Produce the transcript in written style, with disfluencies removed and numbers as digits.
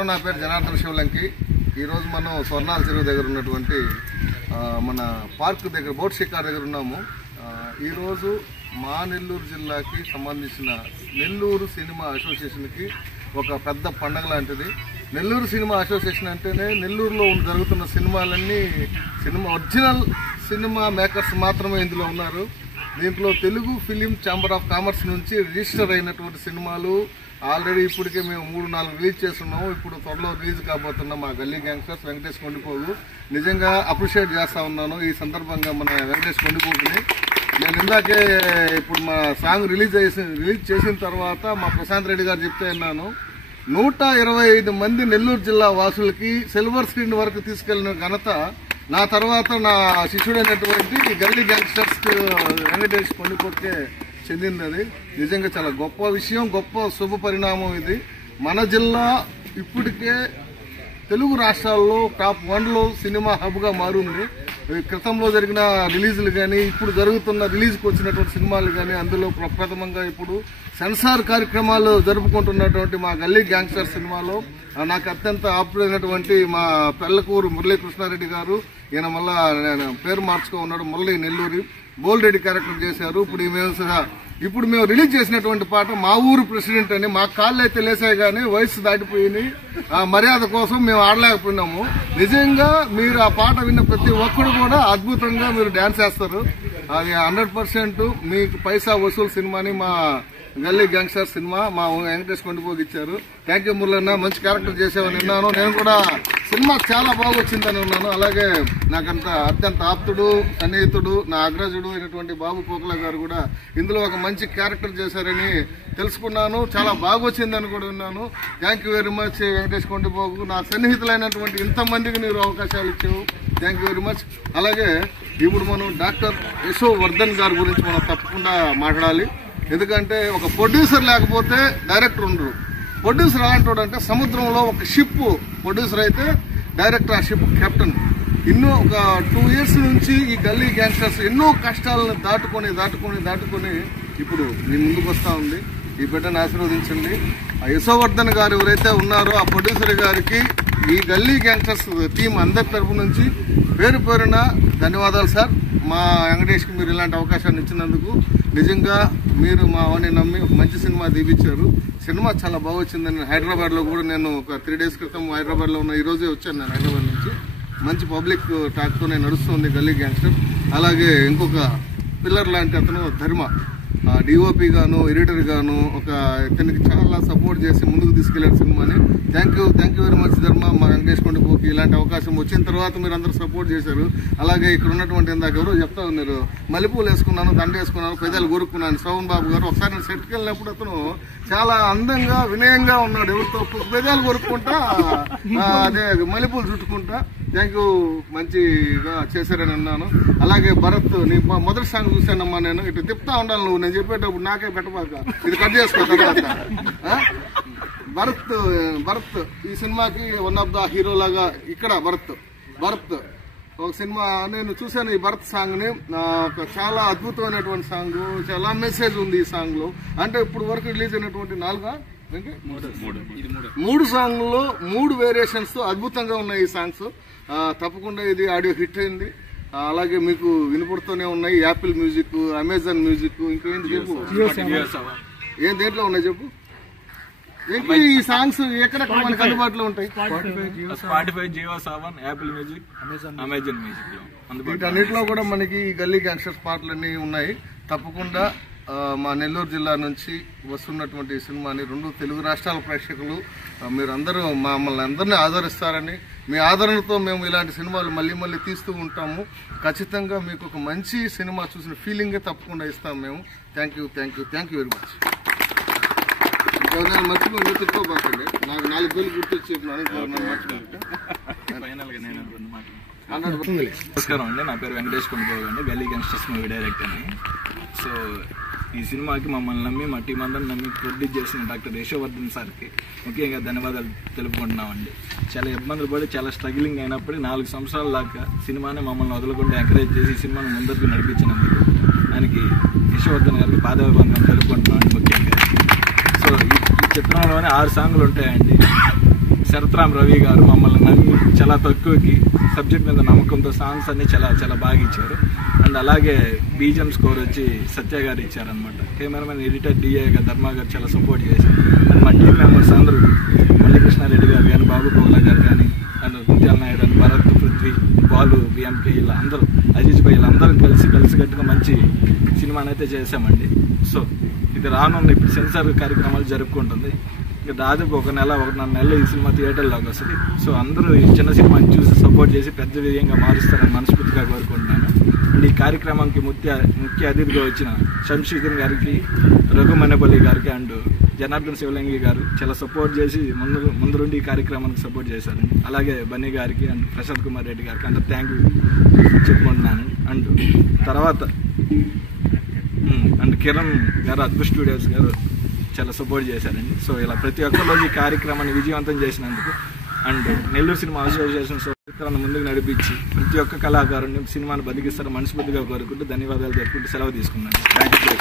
నమస్కారం. నా పేరు జనార్దన్ శివలంకి. ఈరోజు మనం స్వర్ణాల చెరువు దగ్గర ఉన్నటువంటి మన పార్క్ దగ్గర బోట్ షికార్ దగ్గర ఉన్నాము. ఈరోజు మా నెల్లూరు జిల్లాకి సంబంధించిన నెల్లూరు సినిమా అసోసియేషన్కి ఒక పెద్ద పండగ లాంటిది. నెల్లూరు సినిమా అసోసియేషన్ అంటేనే నెల్లూరులో జరుగుతున్న సినిమాలన్నీ ఒరిజినల్ సినిమా మేకర్స్ మాత్రమే ఇందులో ఉన్నారు. దీంట్లో Telugu film chamber of commerce నుంచి రిజిస్టర్ అయినటువంటి సినిమాలు ఆల్రెడీ ఇప్పటికే మేము 3-4 రిలీజ్ చేస్తున్నాము. ఇప్పుడు త్వరలో రిలీజ్ కాబోతున్నాం. మా గల్లీ గ్యాంగ్స్టర్స్ వెంకటేష్ కొండిపోగు నిజంగా అప్రిషియేట్ చేస్తా ఉన్నాను. ఈ సందర్భంగా మన వెంకటేష్ కొండిపోగుని నేను ఇందాకే ఇప్పుడు మా సాంగ్ రిలీజ్ చేసిన తర్వాత మా ప్రశాంత్ రెడ్డి గారు చెప్తే విన్నాను. 125 మంది నెల్లూరు జిల్లా వాసులకి సిల్వర్ స్క్రీన్ వరకు తీసుకెళ్లిన ఘనత నా తర్వాత నా శిష్యుడైనటువంటి గల్లీ గ్యాంగ్స్టర్స్ వెంకటేష్ కొండిపోకే చెందింది. అది నిజంగా చాలా గొప్ప విషయం, గొప్ప శుభ పరిణామం. ఇది మన జిల్లా ఇప్పటికే తెలుగు రాష్ట్రాల్లో టాప్ 1లో సినిమా హబ్గా మారింది. క్రితంలో జరిగిన రిలీజులు కానీ ఇప్పుడు జరుగుతున్న రిలీజ్కి వచ్చినటువంటి సినిమాలు కానీ అందులో ప్రప్రథమంగా ఇప్పుడు సెన్సార్ కార్యక్రమాలు జరుపుకుంటున్నటువంటి మా గల్లీ గ్యాంగ్స్టర్ సినిమాలో నాకు అత్యంత ఆప్తులైనటువంటి మా పెళ్లకూరు మురళీకృష్ణారెడ్డి గారు, ఈయన మళ్ళా పేరు మార్చుకో ఉన్నాడు, మురళీ నెల్లూరి బోల్డ్ రెడ్డి క్యారెక్టర్ చేశారు. ఇప్పుడు మేము రిలీజ్ చేసినటువంటి పాట మా ఊరు ప్రెసిడెంట్ అని మా కాళ్ళు అయితే లేసాయి కానీ వయసు దాటిపోయింది. ఆ మర్యాద కోసం మేము ఆడలేకపోయినాము. నిజంగా మీరు ఆ పాట విన్న ప్రతి ఒక్కరు కూడా అద్భుతంగా మీరు డాన్స్ చేస్తారు. అది 100% మీకు పైసా వసూలు సినిమాని మా గల్లీ గ్యాంగ్స్టర్ సినిమా మా వెంకటేష్ కొండిపోగి ఇచ్చారు. థ్యాంక్ యూ మురళన్న, మంచి క్యారెక్టర్ చేసావని విన్నాను. నేను కూడా సినిమా చాలా బాగా వచ్చిందని ఉన్నాను. అలాగే నాకంత అత్యంత ఆప్తుడు, సన్నిహితుడు, నా అగ్రజుడు అయినటువంటి బాబు పోకల గారు కూడా ఇందులో ఒక మంచి క్యారెక్టర్ చేశారని తెలుసుకున్నాను. చాలా బాగా వచ్చిందని కూడా విన్నాను. Thank you very much Venkatesh Kondipogu. నా సన్నిహితులైనటువంటి ఇంతమందికి మీరు అవకాశాలు ఇచ్చావు. Thank you very much. అలాగే ఇప్పుడు మనం డాక్టర్ యశోవర్ధన్ గారి గురించి మనం తప్పకుండా మాట్లాడాలి. ఎందుకంటే ఒక ప్రొడ్యూసర్ లేకపోతే డైరెక్టర్ ఉండరు. ప్రొడ్యూసర్ ఎలాంటి అంటే సముద్రంలో ఒక షిప్ ప్రొడ్యూసర్ అయితే డైరెక్టర్ ఆ షిప్ కెప్టెన్. ఒక 2 years నుంచి ఈ గల్లీ గ్యాంగ్స్టర్స్ ఎన్నో కష్టాలను దాటుకొని ఇప్పుడు మీ ముందుకు వస్తూ ఉంది. ఈ బిడ్డను ఆశీర్వదించండి. ఆ యశోవర్ధన్ గారు ఎవరైతే ఉన్నారో ఆ ప్రొడ్యూసర్ గారికి ఈ గల్లీ గ్యాంగ్స్టర్స్ టీం అందరి తరపు నుంచి పేరున ధన్యవాదాలు సార్. మా వెంకటేష్కి మీరు ఇలాంటి అవకాశాన్ని ఇచ్చినందుకు నిజంగా మీరు మా వాడిని నమ్మి ఒక మంచి సినిమా దీపించారు. సినిమా చాలా బాగా వచ్చిందని హైదరాబాద్లో కూడా నేను ఒక 3 days క్రితం హైదరాబాద్లో ఉన్న ఈరోజే వచ్చాను. నేను హైదరాబాద్ నుంచి మంచి పబ్లిక్ టాక్తో నేను నడుస్తుంది గల్లీ గ్యాంగ్స్టర్. అలాగే ఇంకొక పిల్లర్ లాంటి అతను ధర్మ డిఓపి గాను ఎడిటర్ గాను ఇతనికి చాలా సపోర్ట్ చేసి ముందుకు తీసుకెళ్లారు సినిమాని. థ్యాంక్ యూ వెరీ మచ్ ధర్మ. మా వెంకటేష్ కొండిపోకి ఇలాంటి అవకాశం వచ్చిన తర్వాత మీరు అందరూ సపోర్ట్ చేశారు. అలాగే ఇక్కడ ఉన్నటువంటి ఇందాక ఎవరో చెప్తా ఉన్నారు, మల్లెపూలు వేసుకున్నాను, దండ వేసుకున్నాను, పెదాలు కొరుక్కున్నాను. శ్రవణ్ బాబు గారు ఒకసారి నేను సెట్కి వెళ్ళినప్పుడు అతను చాలా అందంగా వినయంగా ఉన్నాడు. ఎవరితో పెదాలు కొరుక్కుంటా అదే మల్లెపూలు చుట్టుకుంటా. థ్యాంక్ యూ, మంచిగా చేశారని అన్నాను. అలాగే భరత్, నీ మొదటి సాంగ్ చూశానమ్మా. నేను ఇటు తిప్పుతా ఉండాలి, నువ్వు నేను చెప్పేటప్పుడు నాకే పెట్టబాక, ఇది కట్ చేసుకో తర్వాత. భరత్ ఈ సినిమాకి వన్ ఆఫ్ ద హీరో లాగా ఇక్కడ భరత్ ఒక సినిమా నేను చూశాను. ఈ భరత్ సాంగ్ ని చాలా అద్భుతమైనటువంటి సాంగ్, చాలా మెసేజ్ ఉంది ఈ సాంగ్ లో. అంటే ఇప్పుడు వరకు రిలీజ్ అయినటువంటి 3 సాంగ్లో 3 వేరియేషన్స్ అద్భుతంగా ఉన్నాయి ఈ సాంగ్స్. తప్పకుండా ఇది ఆడియో హిట్ అయింది. అలాగే మీకు వినపడుతూనే ఉన్నాయి యాపిల్ మ్యూజిక్, అమెజాన్ మ్యూజిక్, ఇంకేంటి చెప్పు, ఏం దేంట్లో ఉన్నాయి చెప్పు. ఇంకా ఈ సాంగ్స్ ఎక్కడెక్కడ మనకు అందుబాటులో ఉంటాయి? Spotify, Jio Saavn, Apple Music, Amazon Music, వీటన్నిటిలో కూడా మనకి ఈ గల్లీ గ్యాంగ్స్టర్స్ పాటలన్నీ ఉన్నాయి. తప్పకుండా మా నెల్లూరు జిల్లా నుంచి వస్తున్నటువంటి సినిమాని 2 తెలుగు రాష్ట్రాల ప్రేక్షకులు మీరందరూ మమ్మల్ని అందరినీ ఆదరిస్తారని, మీ ఆదరణతో మేము ఇలాంటి సినిమాలు మళ్ళీ తీస్తూ ఉంటాము. ఖచ్చితంగా మీకు ఒక మంచి సినిమా చూసిన ఫీలింగే తప్పకుండా ఇస్తాం మేము. Thank you very much. నేను మర్చిపోయి తిట్టుకోబాకండి, నాకు 4 వేలు గుర్తొచ్చి నమస్కారం అండి. నా పేరు వెంకటేష్ కొండిపోగు అండి, గల్లీ గ్యాంగ్స్టర్స్ మూవీ డైరెక్టర్ అని. సో ఈ సినిమాకి మమ్మల్ని నమ్మి, మా టీం అందరిని నమ్మి ప్రొడ్యూస్ చేసిన డాక్టర్ యశోవర్ధన్ సార్కి ముఖ్యంగా ధన్యవాదాలు తెలుపుకుంటున్నామండి. చాలా ఇబ్బందులు పడి చాలా స్ట్రగిలింగ్ అయినప్పటికీ 4 సంవత్సరాల దాకా సినిమాని మమ్మల్ని వదలకుండా ఎంకరేజ్ చేసి సినిమాను ముందరికి నడిపించినందుకు దానికి యశోవర్ధన్ గారికి పాదాభివందనం తెలుపుకుంటున్నామండి ముఖ్యంగా. సో ఈ చిత్రంలోనే 6 సాంగులు ఉంటాయండి. శరత్రామ్ రవి గారు మమ్మల్ని నమ్మి చాలా తక్కువకి సబ్జెక్ట్ మీద నమ్మకంతో సాంగ్స్ అన్ని చాలా చాలా బాగా ఇచ్చారు. అండ్ అలాగే బీజిఎం స్కోర్ వచ్చి సత్య గారు ఇచ్చారనమాట. కెమెరామెన్ ఎడిటర్ డిఏ గారు ధర్మా గారు చాలా సపోర్ట్ చేశారు. అండ్ మా టీం మెంబర్స్ అందరూ మల్లికృష్ణారెడ్డి గారు కానీ, బాబు కోగుల గారు కానీ, అండ్ ముత్యాల నాయుడు అండ్ భరత్, పృథ్వీ, బాలు, బిఎంకే ఇలా అందరూ, అజీజ్ భాయ్ అందరూ కలిసికట్టుగా మంచి సినిమాని అయితే చేశామండి. సో ఇది రానున్న ఇప్పుడు సెన్సార్ కార్యక్రమాలు జరుపుకుంటుంది. ఇంకా దాదాపు 1-1.5 నెలలు ఈ సినిమా థియేటర్లోకి వస్తుంది. సో అందరూ ఈ చిన్న సినిమాని చూసి సపోర్ట్ చేసి పెద్ద విజయంగా మారుస్తారని మనస్ఫూర్తిగా కోరుకుంటున్నాను. అండ్ ఈ కార్యక్రమానికి ముఖ్య అతిథిగా వచ్చిన శంషీధర్ గారికి, రఘుమనేపల్లి గారికి అండ్ జనార్దన్ శివలింగి గారు చాలా సపోర్ట్ చేసి ముందు నుండి ఈ కార్యక్రమానికి సపోర్ట్ చేశారండి. అలాగే బన్నీ గారికి అండ్ ప్రశాంత్ కుమార్ రెడ్డి గారికి అందరూ థ్యాంక్ యూ చెప్పుకుంటున్నాను. అండ్ తర్వాత అండ్ కిరణ్ గారు, అద్భుత స్టూడియోస్ గారు చాలా సపోర్ట్ చేశారండి. సో ఇలా ప్రతి ఒక్కరు ఈ కార్యక్రమాన్ని విజయవంతం చేసినందుకు అండ్ నెల్లూరు సినిమా అసోసియేషన్ చిత్రాన్ని ముందుకు నడిపించి ప్రతి ఒక్క కళాకారుని సినిమాను బతికిస్తారని మనస్ఫూర్తిగా కోరుకుంటూ ధన్యవాదాలు తెలుపుకుంటూ సెలవు తీసుకున్నాను. Thank you.